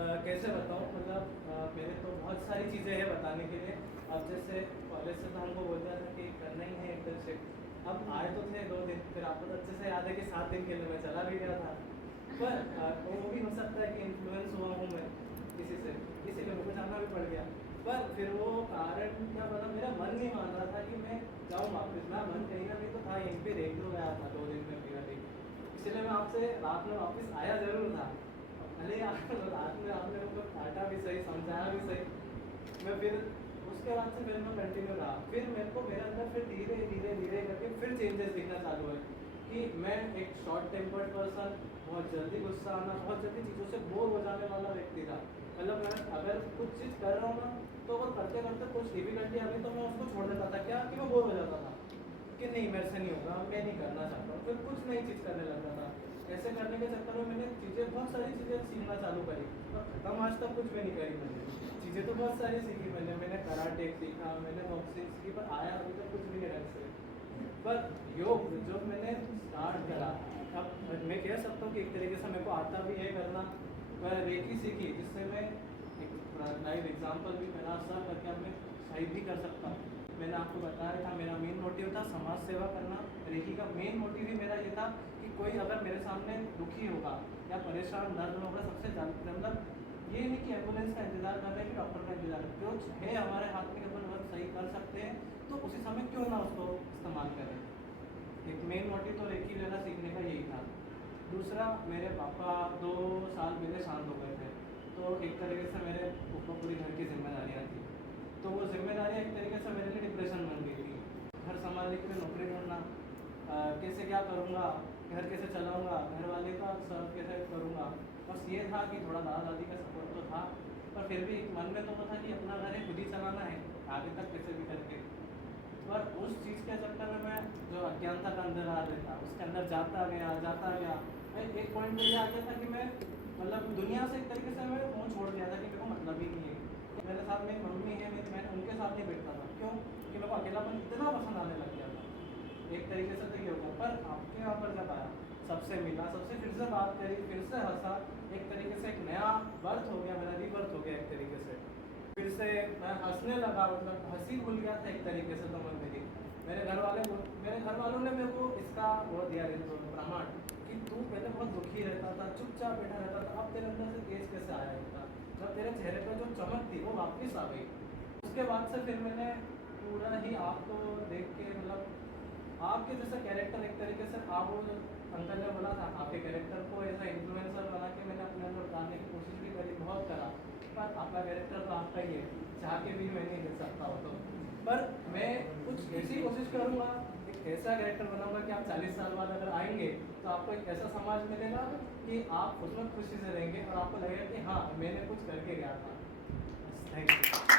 कैसे बताऊँ मतलब मेरे तो बहुत सारी चीज़ें हैं बताने के लिए। अब जैसे कॉलेज से तो हमको बोलता था कि करना ही है इंटर्नशिप। अब आए तो थे 2 दिन, फिर आपको तो अच्छे से याद है कि 7 दिन के लिए मैं चला भी गया था। पर वो भी हो सकता है कि इन्फ्लुएंस हुआ हूँ मैं किसी से, इसीलिए मुझे जाना भी पड़ गया। पर फिर वो कारण क्या पता, मेरा मन नहीं मान रहा था कि मैं जाऊँ वापस। मेरा मन कहीं ना कहीं तो था, यहीं पे देख लो गया था 2 दिन में मेरा देख, इसलिए मैं आपसे रात में वापस आया ज़रूर था। भले ही रात में आपने मुझको डांटा भी सही, समझाया भी सही, मैं फिर उसके बाद से फिर मैं कंटिन्यू रहा। फिर मेरे को मेरे अंदर फिर धीरे धीरे धीरे करके फिर चेंजेस दिखना चालू हुए कि मैं एक शॉर्ट टेम्पर्ड पर्सन, बहुत जल्दी गुस्सा आना, बहुत जल्दी चीज़ों से बोर हो जाने वाला व्यक्ति था। मतलब मैं अगर कुछ चीज़ कर रहा हूँ ना, तो वो करते करते कुछ डिफिकल्टी आ गई तो मैं उसको छोड़ देता था। क्या कि मैं बोर हो जाता था कि नहीं मेरे से नहीं होगा, मैं नहीं करना चाहता हूँ, फिर कुछ नई चीज़ करने लगता था। ऐसे करने के चक्कर में मैंने चीज़ें, बहुत सारी चीज़ें सीखना चालू करी, और ख़त्म आज तक कुछ भी नहीं करी मैंने। चीज़ें तो बहुत सारी सीखी मैंने कराटे सीखा, मैंने बॉक्सिंग सीखी, पर आया अभी तक कुछ भी नहीं ढंग से। पर योग जो मैंने स्टार्ट करा, अब मैं कह सकता हूँ कि एक तरीके से मेरे को आता भी है करना। मैं रेकी सीखी, जिससे मैं एक लाइव एग्जाम्पल भी मेरा सर करके अब मैं सही भी कर सकता हूँ। मैंने आपको बताया था मेरा मेन मोटिव था समाज सेवा करना। रेकी का मेन मोटिव ही मेरा ये था कि कोई अगर मेरे सामने दुखी होगा या परेशान दर्द होगा, सबसे ज़्यादा मतलब ये नहीं कि एम्बुलेंस का इंतजार कर रहे हैं कि डॉक्टर का इंतजार, जो है हमारे हाथ में अपन वर्क सही कर सकते हैं तो उसी समय क्यों ना उसको इस्तेमाल करें। एक मेन मोटिव तो रेकी लेना सीखने का यही था। दूसरा, मेरे पापा 2 साल पहले शांत हो गए थे, तो एक तरीके से मेरे ऊपर पूरी घर की जिम्मेदारियाँ थी। तो वो जिम्मेदारियाँ एक तरीके से मेरे लिए डिप्रेशन बन गई थी। घर संभालने के लिए नौकरी ढूंढना, कैसे क्या करूँगा, घर कैसे चलाऊँगा, घर वाले का सर्व कैसे करूँगा। बस ये था कि थोड़ा दादा दादी का सपोर्ट तो था, पर फिर भी मन में तो वो था कि अपना घर है, खुद ही चलाना है आगे तक कैसे भी करके। पर उस चीज़ के चक्कर में मैं जो अज्ञानता का अंदर आ रहा था उसके अंदर जाता गया। मैं एक पॉइंट पर ये आ गया था कि मैं मतलब दुनिया से एक तरीके से मैं फ़ोन छोड़ दिया था कि मेरे को मतलब ही नहीं है। मेरे साथ मेरी मम्मी है, मैं उनके साथ नहीं बैठता था। क्यों कि मेरे को अकेलापन इतना पसंद आने लग गया था। एक तरीके से तो ये होगा। पर आपके यहाँ पर जब आया, सबसे मिला, सबसे फिर से बात करी, फिर से हंसा, एक तरीके से एक नया बर्थ हो गया, मेरा रीबर्थ हो गया एक तरीके से। फिर से मैं हंसने लगा, मतलब हंसी भूल गया था एक तरीके से। तो मैं मेरे घर वालों ने मेरे को इसका वो दिया प्रमाण कि तू पहले बहुत दुखी रहता था, चुपचाप बैठा रहता था, अब तेरे अंदर से तेज कैसे आया होता, जब तेरे चेहरे पर जो चमक थी वो वापस आ गई। उसके बाद से फिर मैंने पूरा ही आपको देख के, मतलब आपके जैसा कैरेक्टर एक तरीके से, आप वो अंकल ने बोला था आपके कैरेक्टर को ऐसा इन्फ्लुएंसर बना के मैंने अपने अंदर उतारने की कोशिश भी करी, बहुत करा, पर आपका कैरेक्टर तो आपका ही है, चाह के भी मैं नहीं मिल सकता हो तो। पर मैं कुछ ऐसी कोशिश करूँगा, एक ऐसा कैरेक्टर बनाऊंगा कि आप 40 साल बाद अगर आएंगे तो आपको एक ऐसा समाज मिलेगा कि आप उसमें खुशी से रहेंगे और आपको लगेगा कि हाँ मैंने कुछ करके गया था। Thank you.